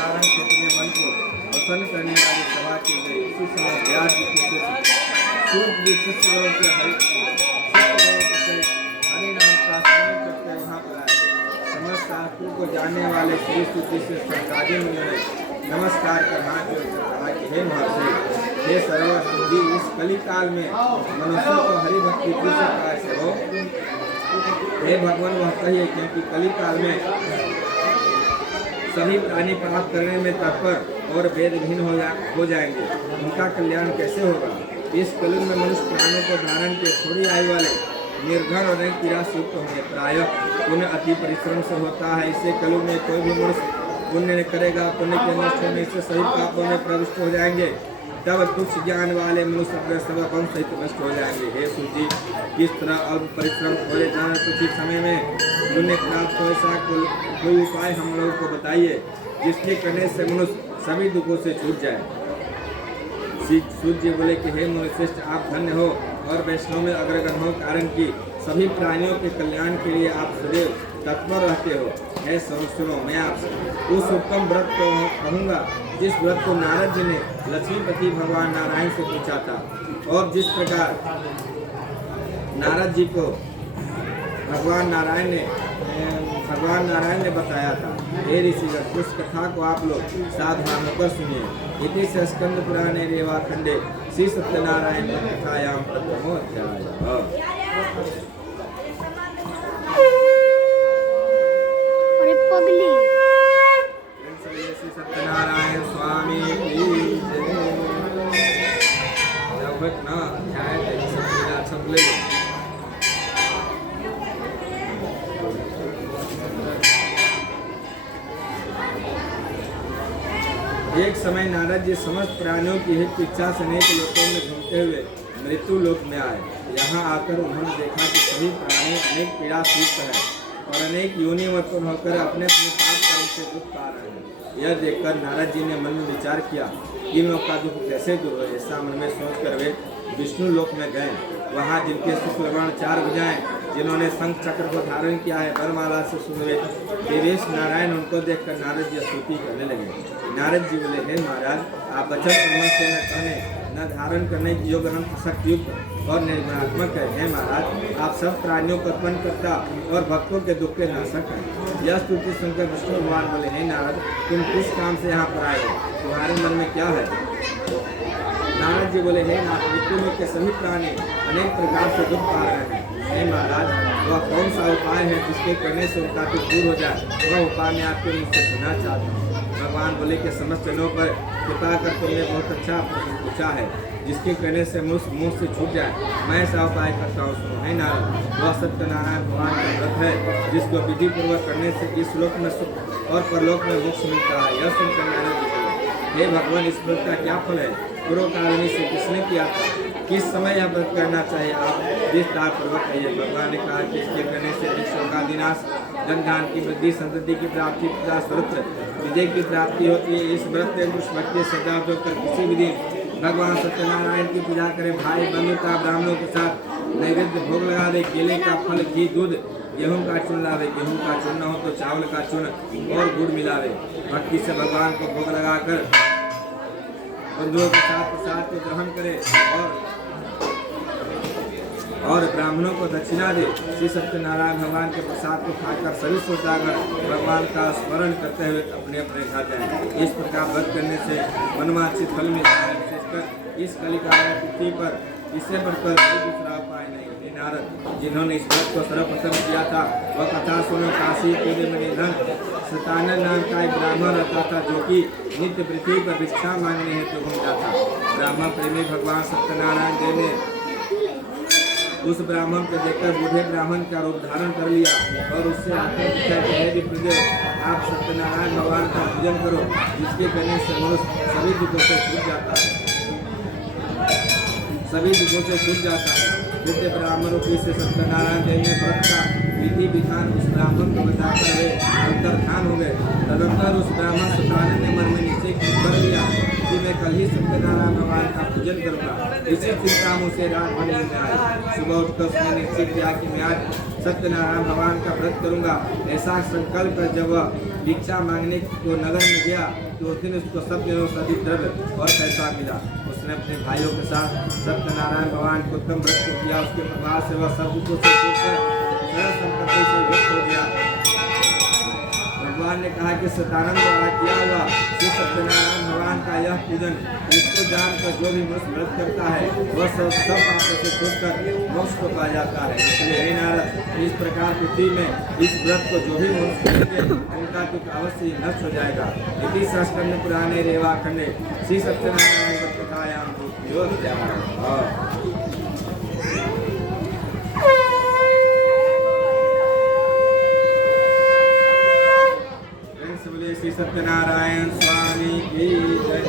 सारण क्षेत्र में मन को प्रसन्न करने वाली सभा की गई। इसी समय व्यास जी के हरि नाम का स्मरण करते वहाँ पर आए। समस्त शास्त्रों को जानने वाले श्री सूची से संताजी मुनि ने नमस्कार कर हाथ जोड़कर कहा कि हे महर्षि, हे सर्वसिद्धि, इस कली काल में मनुष्य को हरि भक्ति की प्रकार से हो। हे भगवान, वह कहिए, क्योंकि कली काल में सभी प्राणी पाप करने में तत्पर और वेदहीन हो जाएंगे। उनका कल्याण कैसे होगा? इस कलयुग में मनुष्य प्राणों को धारण के थोड़ी आयु वाले निर्धन और अनेक पीड़ा से युक्त होंगे। प्रायः पुण्य अति परिश्रम से होता है। इससे कलयुग में कोई भी मनुष्य पुण्य करेगा, पुण्य के नष्ट होने से सभी पापों में प्रविष्ट हो जाएंगे। तब तुच्छ ज्ञान वाले मनुष्य अपने सर्वपम सहित नष्ट हो जाएंगे। हे सूची, किस तरह अल्प परिश्रम थोड़े जान कुछ समय में पुण्य प्राप्त हो, ऐसा कोई उपाय हम लोगों को बताइए जिसके करने से मनुष्य सभी दुखों से छूट जाए। सूर्य बोले कि हे मुनिश्रेष्ठ, आप धन्य हो और वैष्णव में अग्रगण हो, कारण कि सभी प्राणियों के कल्याण के लिए आप सदैव तत्पर रहते हो। है सुनो, मैं आपसे उस उत्तम व्रत को कहूँगा जिस व्रत को नारद जी ने लक्ष्मीपति भगवान नारायण से पूछा था, और जिस प्रकार नारद जी को भगवान नारायण ने बताया था। हे ऋषिगण, उस कथा को आप लोग सावधान होकर सुनिए। इति से स्कंद पुराणे रेवाखंडे श्री सत्यनारायण कथायां प्रथमो अध्याय। श्री सत्यनारायण स्वामी की जय। एक समय नारद जी समस्त प्राणियों की हित इच्छा से अनेक लोकों में घूमते हुए मृत्यु लोक में आए। यहाँ आकर उन्होंने देखा कि सभी प्राणी अनेक पीड़ा से युक्त हैं और अनेक योनि में उत्पन्न होकर अपने अपने पाप कर्म से दुख पा रहे हैं। यह देखकर नारद जी ने मन में विचार किया कि इन लोग का दुख कैसे दूर हो। ऐसा मन में सोचकर वे विष्णु लोक में गए। वहाँ जिनके शुक्ल वर्ण 4 भुजाएं, जिन्होंने शंख चक्र को धारण किया है, वरमाला से सुनवे देवेश नारायण, उनको देखकर नारद जी स्तुति करने लगे। नारद जी बोले, हे महाराज, आप वचन कर्म से न कहने न धारण करने की योग अनंत शक्तियुक्त और निर्गुणात्मक है। हे महाराज, आप सब प्राणियों को उत्पन्न करता और भक्तों के दुख के नाशक हैं। यह स्तुति सुनकर विष्णु भगवान बोले, हे नारद, तुम किस काम से यहाँ पर आए हो? तुम्हारे मन में क्या है? नारद जी बोले, हे नाथ, मृत्यु लोक के सभी प्राणी अनेक प्रकार से दुख पा रहे हैं। हे महाराज, वह कौन सा उपाय है जिसके करने से उनका दुख दूर हो जाए? वह उपाय मैं आपके मुझसे सुनना चाहता हूँ। भगवान बोले कि समस्त जनों पर कृपा कर तुमने बहुत अच्छा प्रश्न पूछा है, जिसके करने से मनुष्य मुँह से छूट जाए। मैं ऐसा उपाय करता हूँ, सुनो। हे नारद, वह सत्यनारायण भगवान का व्रत है जिसको विधि पूर्वक करने से इस लोक में सुख और परलोक में मोक्ष मिलता है। यह सुनकर नारद जी बोले, हे भगवान, इस व्रत का क्या फल है? पूर्व कालनी से किसने किया था? किस समय यह व्रत करना चाहिए? आप विस्तार पूर्वक कहिए। भगवान ने कहा कि इसके करने से विश्व का विनाश, धन धान की वृद्धि, संतति की प्राप्ति, प्रजा स्वरूप विजय की प्राप्ति होती है। इस व्रत में पुरुष भक्ति श्रद्धा कर किसी भी दिन भगवान सत्यनारायण की पूजा करें। भाई बंधुता ब्राह्मणों के साथ नैवेद्य भोग लगा दे। केले का फल, घी, दूध, गेहूं का चूर्ण लावे। गेहूं का चूर्ण न हो तो चावल का चूर्ण और गुड़ मिलावे। भक्ति से भगवान को भोग लगाकर बंधुओं के साथ प्रसाद को ग्रहण करे और ब्राह्मणों को दक्षिणा दे। श्री सत्यनारायण भगवान के प्रसाद को खाकर सभी श्रोतागण भगवान का स्मरण करते हुए अपने अपने घर जाएं। इस प्रकार व्रत करने से मनवांछित फल मिलता है। विशेषकर इस कलिकाल तिथि पर इससे बढ़कर कोई दूसरा उपाय नहीं। नारद, जिन्होंने इस व्रत को सर्वप्रथम किया था, वह कथा सुनो। काशी पूर्व में निधन सतानंद नाम का एक ब्राह्मण रहता था, जो कि नित्य पृथ्वी पर भिक्षा मांगने हेतु घूमता था। ब्राह्मण प्रेमी भगवान सत्यनारायण देव ने उस ब्राह्मण को देखकर बूढ़े ब्राह्मण का रूप धारण कर लिया और उससे आकर पूछा कि हे विप्रदेव, आप सत्यनारायण भगवान का पूजन करो, जिसके करने से मनुष्य सभी दुखों से छूट जाता है। वृद्ध ब्राह्मण रूपी से सत्यनारायण देव ने व्रत का विधि विधान उस ब्राह्मण को बताकर वे अंतर्धान हो गए। तदंतर उस ब्राह्मण सतानंद ने मन में निश्चय कर लिया कि मैं मैं कल ही सत्यनारायण भगवान का पूजन करूंगा। इसी चिंता मुझसे रात भर नींद में आई। सुबह उठकर उसने निश्चित किया कि मैं आज सत्यनारायण भगवान का व्रत करूंगा। ऐसा संकल्प कर जब वह भिक्षा मांगने को नगर में गया तो उस दिन उसको सब दिनों से अधिक द्रव्य और पैसा मिला। उसने अपने भाइयों के साथ सत्यनारायण भगवान को उत्तम व्रत को किया। उसके प्रभाव से वह सब कुछ से सरल संपत्ति से युक्त हो गया। भगवान ने कहा कि सतानंद द्वारा किया हुआ श्री सत्यनारायण भगवान का यह पूजन, इसको जानकर जो भी मनुष्य व्रत करता है वह सब पापों से छूटकर मोक्ष को पा जाता है। इसलिए हे नारद, इस प्रकार पृथ्वी में इस व्रत को जो भी मनुष्य करेंगे उनका दुख अवश्य ही नष्ट हो जाएगा। इति शास्त्र पुराने रेवा खंडे श्री सत्यनारायण व्रत कथायाम श्री सत्यनारायण स्वामी की जय,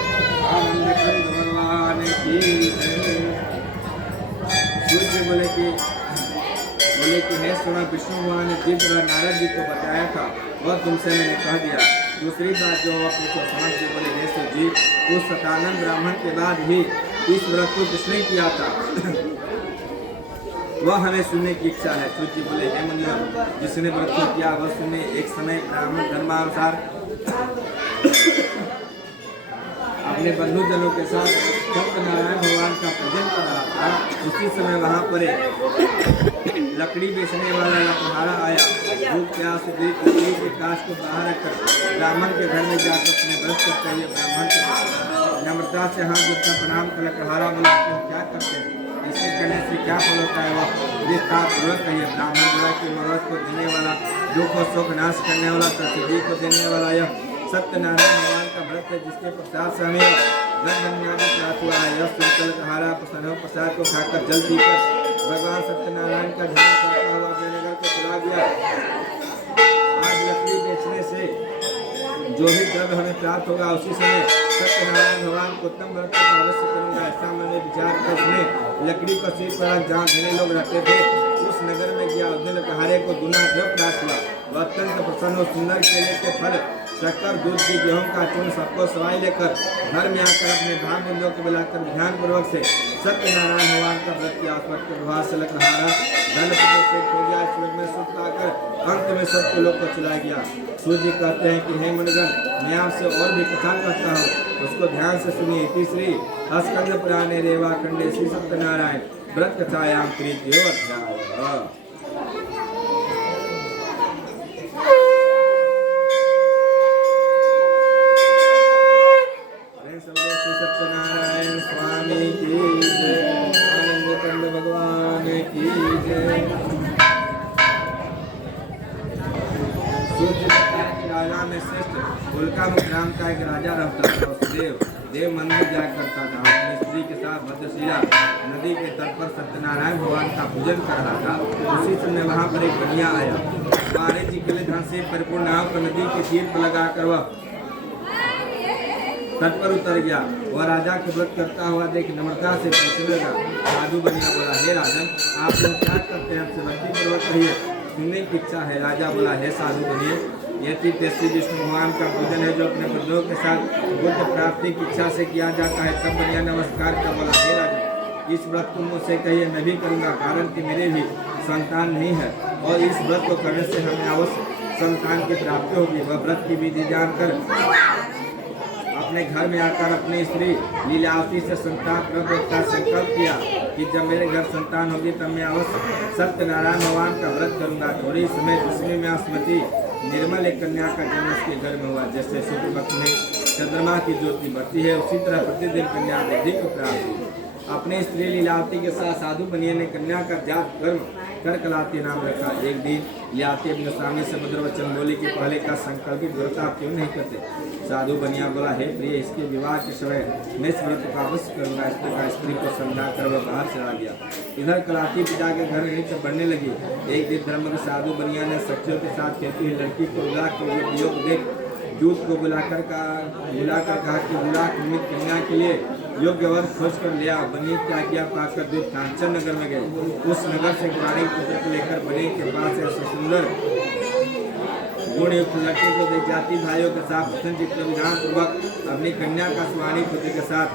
आनंद कंद भगवान की जय। सूर्य बोले कि हे सुना, विष्णु भगवान ने जिस तरह नारद जी को बताया था वह तुमसे मैंने कह दिया। दूसरी बात जो आप पूछो समझ के बोले हे शिव जी, उस सतानंद ब्राह्मण के बाद ही इस व्रत को किसने किया था वह हमें सुनने की इच्छा है। सूर्य बोले हे मुनिवर, जिसने व्रत को किया वह सुने। एक समय ब्राह्मण धर्मानुसार अपने बंधुजनों के साथ सत्यनारायण भगवान का पूजन कर रहा था। उसी समय वहाँ पर लकड़ी बेचने वाला लकड़हारा आया। भूख प्यास से लकड़ी के काश को बाहर रखकर ब्राह्मण के घर में जाकर अपने व्रत करते हुए ब्राह्मण को नम्रता से हाथ जोड़कर प्रणाम कर लकड़हारा बोला कि हम क्या करते हैं, इसे करने से क्या फल होता है वह विस्तार पूर्वक कहिए। ब्राह्मण बोला कि मनोरथ को देने वाला, दुख और शोक नाश करने वाला, प्रसिद्धि को देने वाला यह सत्यनारायण भगवान का व्रत है, जिसके प्रसाद से हमें प्राप्त हुआ है। यह सुनकर लकड़हारा प्रसाद को खाकर जल पीकर भगवान सत्यनारायण का ध्यान करता हुआ अपने नगर को चला गया। आज लकड़ी बेचने से जो भी द्रव्य हमें प्राप्त होगा उसी समय सत्यनारायण भगवान को उत्तम व्रत का अवश्य करूंगा। ऐसा मैंने विचार कर उसने लकड़ी को सिर पर जहाँ धनी लोग रहते थे उस नगर में गया। उस दिन लकड़हारे को दुना द्रव्य प्राप्त हुआ। वह अत्यंत प्रसन्न हो सुंदर केले के फल, शक्कर, दूध की गेहूं का चूर्ण सबको सवाई लेकर घर में आकर अपने भाग बंधुओं को बुलाकर ध्यान पूर्वक से सत्यनारायण भगवान का व्रत किया। व्रत के प्रभाव से लकड़हारा धन हो गया, स्वर्ग में सुख पाकर अंत में सबको लोग को चला गया। सूर्य कहते हैं कि हे मुनिगण, मैं आपसे और भी कथा करता हूँ, उसको ध्यान से सुनिए। तीसरी स्कंद पुराणे रेवा खंडे श्री सत्यनारायण व्रत कथायाम तृतीयो अध्याय। सत्यनारायण स्वामी की जय, आनंद कंद भगवान की जय। राजा में श्रेष्ठ उल्कामुख नाम का एक राजा रहता था। देव मंदिर जाया करता था। अपनी स्त्री के साथ भद्रशिला नदी के तट पर सत्यनारायण भगवान का पूजन कर रहा था। उसी समय वहाँ पर एक कन्या आया। बारे जी के लिए धन से परिपूर्ण नाव को नदी के तीर पर लगाकर वह तट पर उतर गया। वह राजा के व्रत करता हुआ देख नम्रता से पूछने लगा। साधु बनिया बोला, हे राजन, आप लोग क्या करते हैं, आपसे भक्ति पूर्वक कहिए, सुनने की इच्छा है। राजा बोला, हे साधु बनिए, यह तीर्थस्थली विष्णु भगवान का पूजन है जो अपने बंधुओं के साथ बुद्ध प्राप्ति की इच्छा से किया जाता है। तब बनिया नमस्कार कर बोला, हे राजन, इस व्रत को मुझसे कहिए, मैं भी करूँगा, कारण कि मेरे भी संतान नहीं है और इस व्रत को करने से हमें अवश्य संतान की प्राप्ति होगी। वह व्रत की विधि जानकर अपने घर में आकर अपनी स्त्री लीलावती से संतान प्राप्त का संकल्प किया कि जब मेरे घर संतान होगी तब मैं अवश्य सत्यनारायण भगवान का व्रत करूंगा। थोड़ी समय दूसरी में स्मृति निर्मल एक कन्या का जन्म उसके घर में हुआ। जैसे सूर्य पक्ष में चंद्रमा की ज्योति बढ़ती है उसी तरह प्रतिदिन कन्या बुद्धि को प्राप्त हुई। अपने स्त्री लीलावती के साथ साधु बनिया ने कन्या का जात कर्म कर कलाती नाम रखा। एक दिन लीलावती अपने स्वामी से मधुर वचन बोली कि पहले का संकल्पित व्रत आप क्यों नहीं करते। साधु बनिया बोला, हे प्रिय, इसके विवाह के समय मैं इस व्रत का अवश्य करूँगा। इस प्रकार स्त्री को समझा कर वह बाहर चला गया। इधर कलाती पिता के घर नृत्य बढ़ने लगी। एक दिन धर्म साधु बनिया ने सखियों के साथ खेलती हुई लड़की को बुला कर योग देख दूत को बुलाकर कहा कि बुलाक निमित्त कन्या के लिए योग्य वर खोज कर लिया। बनी की आज्ञा पाकर दूत कांचन नगर में गए। उस नगर से रानी पुत्र को लेकर बनी के पास ऐसे सुंदर गुण युक्त लड़के को देख जाति भाइयों के साथ वचन चित्त विधान पूर्वक अपनी कन्या का सुहानी पुत्र के साथ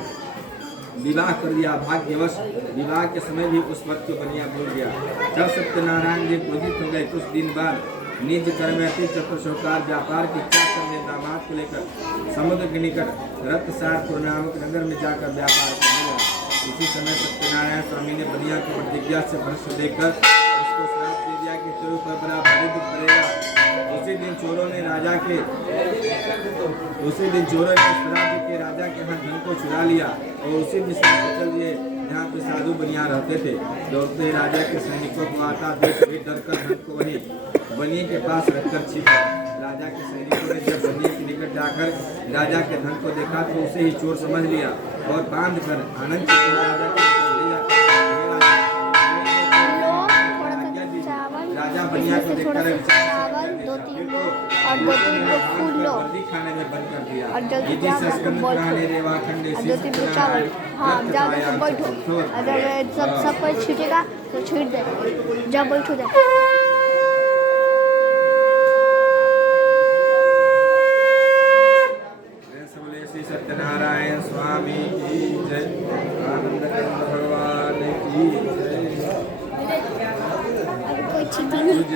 विवाह कर दिया। भाग्यवश विवाह के समय भी उस वक्त को बनिया भूल गया। जब सत्यनारायण जी क्रोधित हो गए, कुछ दिन बाद निज कर्म में अति चतुर शौकार व्यापार की इच्छा करने दामाद को लेकर समुद्र के निकट रत्नसारपुर नामक नगर में जाकर व्यापार करने लगा। इसी समय सत्यनारायण स्वामी ने बनिया को प्रतिज्ञा से भ्रष्ट देकर उसको श्राप दे दिया कि तेरे ऊपर बड़ा भारी दुख पड़ेगा। उसी दिन चोरों ने स्वराज्य के राजा के हाथ धन को चुरा लिया और उसी दिशा में चल दिए जहाँ पे साधु बनिया रहते थे। दौड़ते राजा के सैनिकों को आता देख भी डरकर धन को वहीं बनिए के पास रखकर छिप गए। राजा के सैनिकों ने जब बनिए के निकट जाकर राजा के धन को देखा तो उसे ही चोर समझ लिया और बांध कर आनंद राजा के ले जाकर राजा बनिया को देखकर और 2-3 लोग फूल लो खाने में बंद कर दिया और जल्दी चावल। हाँ, जाओ बैठो, अगर सब कोई छीटेगा तो छीट दे, जाओ बैठो जा। श्री सत्यनारायण स्वामी की जय, आनंद भगवान की जय।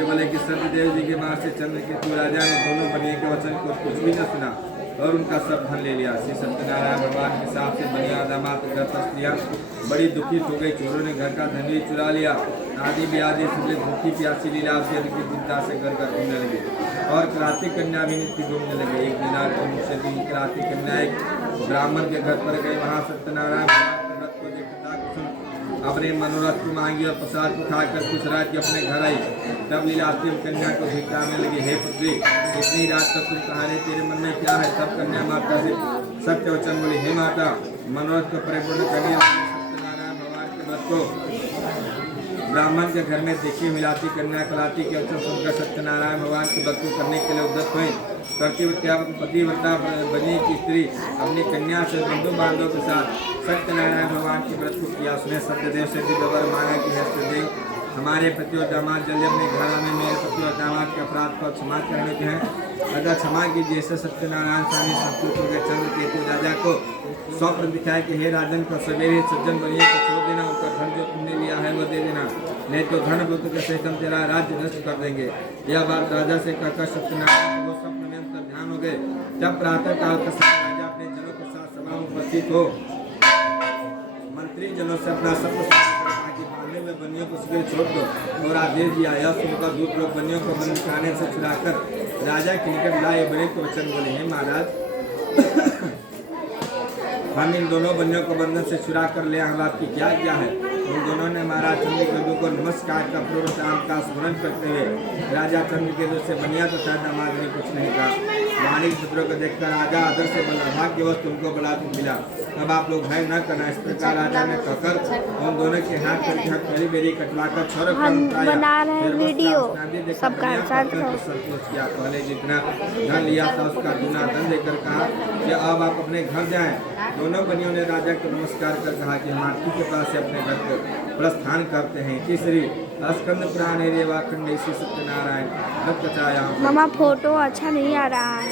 बोले कि सत्यदेव जी के मां से चंद्रकेतु राजा ने दोनों बनिए के वचन को कुछ भी न सुना और उनका सब धन ले लिया। श्री सत्यनारायण भगवान के हिसाब से बनिया दामाद घर फंस लिया। बड़ी दुखित हो गई, चोरों ने घर का धन भी चुरा लिया। आदि व्याधि से भूखी प्यासी लीलावती की चिंता से घर घर घूमने लगे और कराती कन्या भी नित्य घूमने लगे। एक दिन रात को कराती कन्या एक ब्राह्मण के घर पर गए। वहाँ सत्यनारायण को देखता अपने मनोरथ को मांगी और प्रसाद को खाकर कुछ रात के अपने घर आई। तब लीलावती कन्या को धिक्कारने लगी, हे पुत्री, इतनी रात तक तुम कहाँ रहे, तेरे मन में क्या है? तब कन्या माता से सत्य वचन बोली, हे माता, मनोरथ को परिपूर्ण करने सत्यनारायण भगवान के व्रत को ब्राह्मण के घर में देखी। मिलाती कन्या कलाती के वचन सुनकर सत्यनारायण भगवान के व्रत को करने के लिए उद्यत हुई। पतिव्रता बनी की स्त्री अपनी कन्या से बंधु बांधवों के साथ सत्यनारायण भगवान के व्रत को किया। उसने सत्यदेव से भी दोबारा मांगा कि हे सत्यदेव, हमारे पति और दामाद जल्दी अपने घर में मेरे पति और दामाद के अपराध को क्षमा करने के हैं। अगर क्षमा की जैसे सत्यनारायण स्वामी संतुष्ट हो गए। चंद्रकेतु राजा को स्वप्न दिखाया कि हे राजन को सवेरे सज्जन बनिए को छोड़ देना, उनका धन जो तुमने लिया है वो दे देना, नहीं तो धन पुत्र के सहित हम तेरा राज्य नष्ट कर देंगे। यह बात राजा से कहकर सत्यनारायण को स्वप्न में अंतर ध्यान हो गए। जब प्रातः काल का समय राजा अपने जनों के साथ सभा में उपस्थित हो मंत्री जनों से अपना सब बांधे में बनियों को शीघ्र छोड़ दो और आदेश दिया। यह सुनकर दूत लोग बनियों को बंद खाने से छुड़ाकर राजा के निकट लाए। बड़े के वचन बोले, हे महाराज, हम इन दोनों बनियों को बंधन से छुड़ा कर ले हम आपकी क्या क्या है? उन दोनों ने महाराज चंद्रकेतु को नमस्कार का पूर्व का स्मरण करते हुए राजा चंद्रकेतु से बनिया तथा दामाद ने कुछ नहीं कहा। वाणिज्य पुत्रों को देखकर राजा आदर से बोला, भाग्यवश तुमको बड़ा दिन मिला, अब आप लोग भय न करना। इस प्रकार राजा ने कहकर उन दोनों के हाथ करके पहली बेरी कटवाकर छोड़ बना रहे वीडियो सबका संतोष किया। पहले जितना धन लिया था उसका दुना धन देकर कहा कि अब आप अपने घर जाएं। दोनों बनियों ने राजा को नमस्कार कर कहा कि हम आपकी के पास से अपने घर को प्रस्थान करते हैं। तीसरी स्कंद पुराण रेवाखंड श्री सत्यनारायण भक्त कथायां। मामा फोटो अच्छा नहीं आ रहा है।